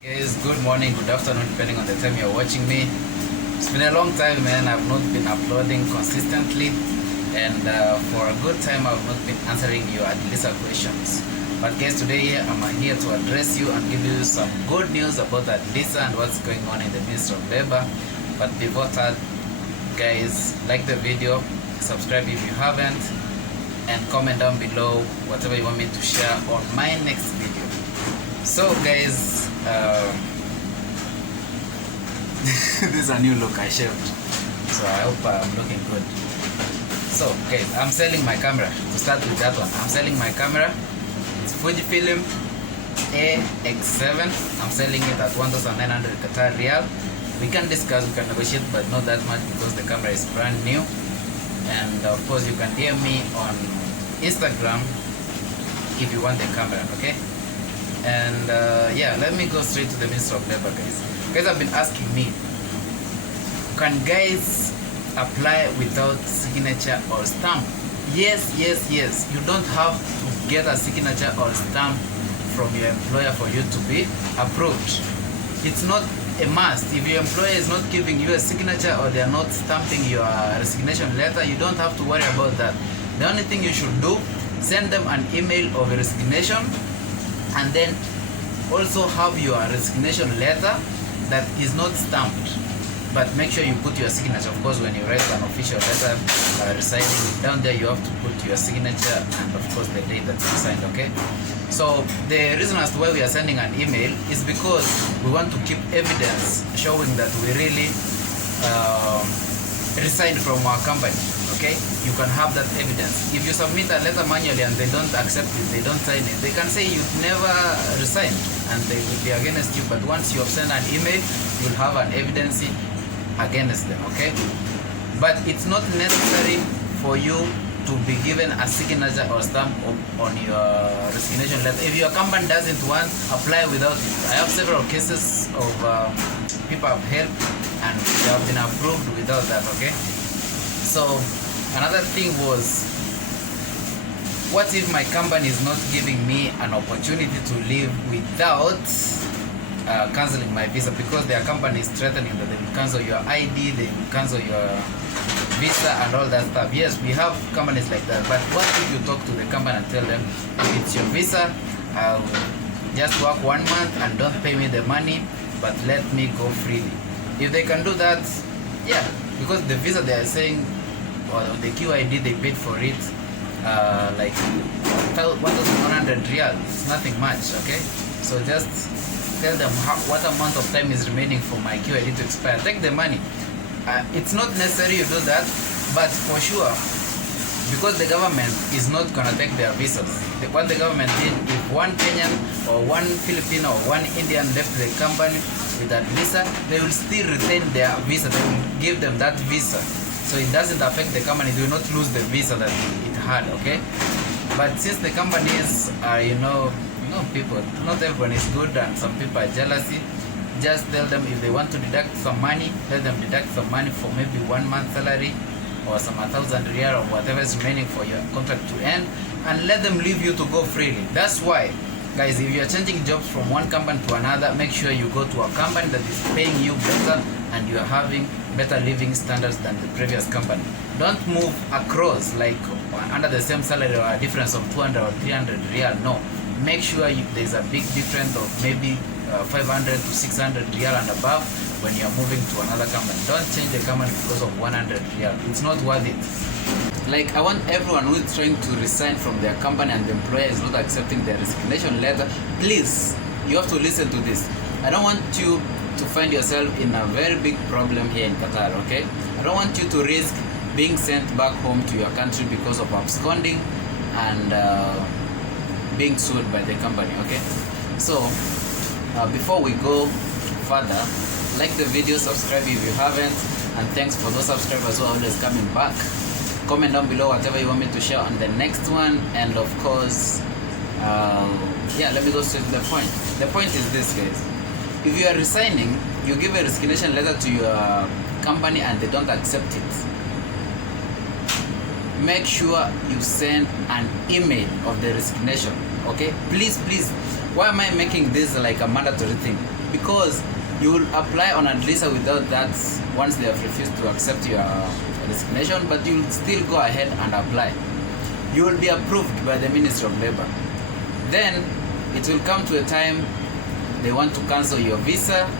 Guys, good morning, good afternoon, depending on the time you're watching me. It's been a long time, man. I've not been uploading consistently, and for a good time I've not been answering your ADLSA questions. But guys, today I'm here to address you and give you some good news about ADLSA and what's going on in the Ministry of Labor. But before that, guys, like the video, subscribe if you haven't, and comment down below whatever you want me to share on my next video. So guys, this is a new look I shaved, so I hope I'm looking good. So guys, I'm selling my camera. To start with that one, I'm selling my camera. It's Fujifilm AX7. I'm selling it at 1,900 Qatar Riyal. We can discuss, we can negotiate, but not that much because the camera is brand new. And of course you can DM me on Instagram if you want the camera, okay? And yeah, let me go straight to the Ministry of Labor, guys. Guys have been asking me, can guys apply without signature or stamp? Yes. You don't have to get a signature or stamp from your employer for you to be approved. It's not a must. If your employer is not giving you a signature or they are not stamping your resignation letter, you don't have to worry about that. The only thing you should do, send them an email of a resignation, and then also have your resignation letter that is not stamped, but make sure you put your signature. Of course, when you write an official letter resigning, down there you have to put your signature and of course the date that you signed, okay? So the reason as to why we are sending an email is because we want to keep evidence showing that we really resigned from our company, okay? You can have that evidence. If you submit a letter manually and they don't accept it, they don't sign it, they can say you've never resigned and they will be against you. But once you have sent an email, you'll have an evidence against them, okay? But it's not necessary for you to be given a signature or stamp on your resignation letter. If your company doesn't want, apply without it. I have several cases of people have helped and they have been approved without that, okay? So another thing was, what if my company is not giving me an opportunity to leave without cancelling my visa, because their company is threatening that they will cancel your ID, they will cancel your visa and all that stuff. Yes, we have companies like that, but what if you talk to the company and tell them, if it's your visa, I'll just work 1 month and don't pay me the money, but let me go freely. If they can do that, yeah, because the visa they are saying, or the QID they paid for it, like 1,100 Riyal, it's nothing much, okay? So just tell them what amount of time is remaining for my QID to expire. Take the money. It's not necessary you do that, but for sure, because the government is not gonna take their visas. What the government did, if one Kenyan or one Filipino or one Indian left the company with that visa, they will still retain their visa. They will give them that visa, so it doesn't affect the company. They will not lose the visa that it had, okay? But since the companies are, people, not everyone is good and some people are jealousy, just tell them if they want to deduct some money, let them deduct some money for maybe 1 month salary or some 1,000 Riyal or whatever is remaining for your contract to end, and let them leave you to go freely. That's why, guys, if you are changing jobs from one company to another, make sure you go to a company that is paying you better and you are having better living standards than the previous company. Don't move across like under the same salary or a difference of 200 or 300 Riyal. No, make sure there's a big difference of maybe 500 to 600 Riyal and above when you're moving to another company. Don't change the company because of 100 Riyal. It's not worth it. Like, I want everyone who is trying to resign from their company and the employer is not accepting their resignation letter, please, you have to listen to this. I don't want you to find yourself in a very big problem here in Qatar, okay? I don't want you to risk being sent back home to your country because of absconding and being sued by the company, okay? So before we go further, like the video, subscribe if you haven't, and thanks for those subscribers who are always coming back. Comment down below whatever you want me to share on the next one, and of course, yeah, let me go straight to the point. The point is this, guys. If you are resigning, you give a resignation letter to your company and they don't accept it, make sure you send an email of the resignation, okay? Please, Why am I making this like a mandatory thing? Because you will apply on ADLSA without that once they have refused to accept your resignation, but you will still go ahead and apply. You will be approved by the Ministry of Labor. Then it will come to a time they want to cancel your visa.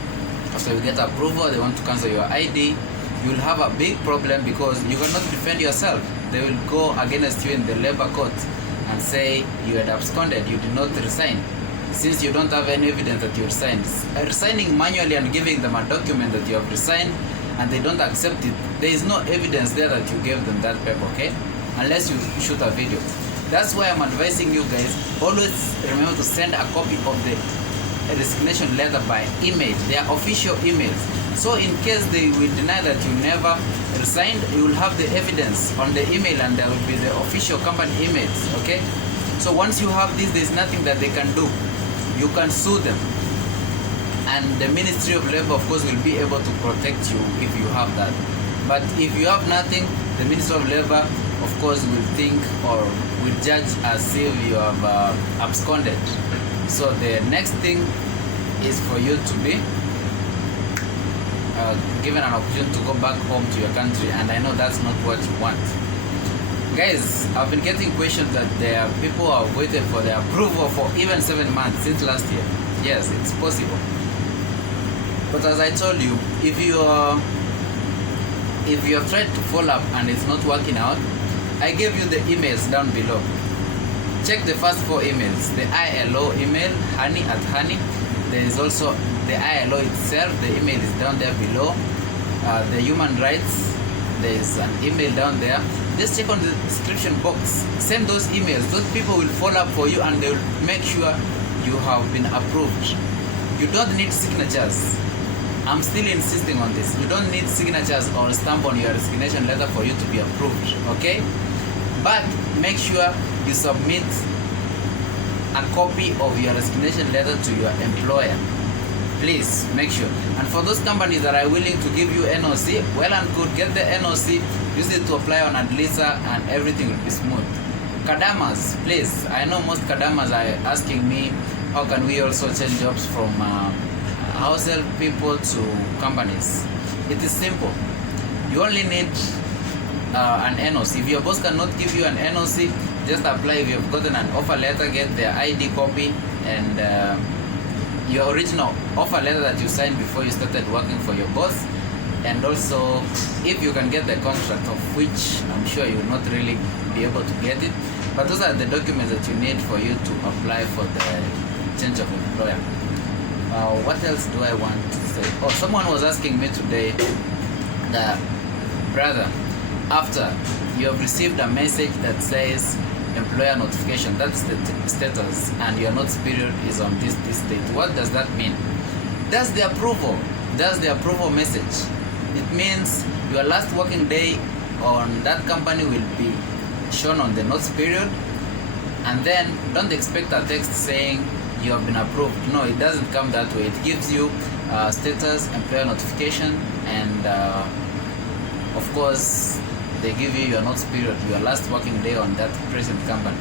After you get approval, they want to cancel your ID. You will have a big problem because you cannot defend yourself. They will go against you in the labor court and say you had absconded, you did not resign. Since you don't have any evidence that you resigned, resigning manually and giving them a document that you have resigned and they don't accept it, there is no evidence there that you gave them that paper, okay? Unless you shoot a video. That's why I'm advising you guys, always remember to send a copy of the resignation letter by email. They are official emails. So in case they will deny that you never resigned, you will have the evidence on the email and there will be the official company emails, okay? So once you have this, there's nothing that they can do. You can sue them. And the Ministry of Labor, of course, will be able to protect you if you have that. But if you have nothing, the Ministry of Labor, of course, will think or will judge as if you have absconded. So the next thing is for you to be given an opportunity to go back home to your country, and I know that's not what you want. Guys, I've been getting questions that there are people who have waited for their approval for even 7 months since last year. Yes, it's possible. But as I told you, if you have tried to follow up and it's not working out, I gave you the emails down below. Check the first 4 emails. The ILO email, Honney at Honney. There is also the ILO itself. The email is down there below. The human rights, there is an email down there. Just check on the description box. Send those emails. Those people will follow up for you and they will make sure you have been approved. You don't need signatures. I'm still insisting on this. You don't need signatures or stamp on your resignation letter for you to be approved, okay? But make sure you submit a copy of your resignation letter to your employer. Please make sure. And for those companies that are willing to give you NOC, well and good, get the NOC, use it to apply on ADLSA and everything will be smooth. Kadamas, please. I know most Kadamas are asking me, how can we also change jobs from house help people to companies? It is simple. You only need an NOC. If your boss cannot give you an NOC, just apply. If you have gotten an offer letter, get their ID copy and your original offer letter that you signed before you started working for your boss, and also if you can get the contract, of which I'm sure you will not really be able to get it, but those are the documents that you need for you to apply for the change of employer. What else do I want to say? Oh, someone was asking me today that, brother, after you have received a message that says employer notification, that's the status, and your notice period is on this date, what does that mean? That's the approval. That's the approval message. It means your last working day on that company will be shown on the notice period, and then don't expect a text saying you have been approved. No, it doesn't come that way. It gives you status, employer notification, and of course they give you your notice period, your last working day on that present company.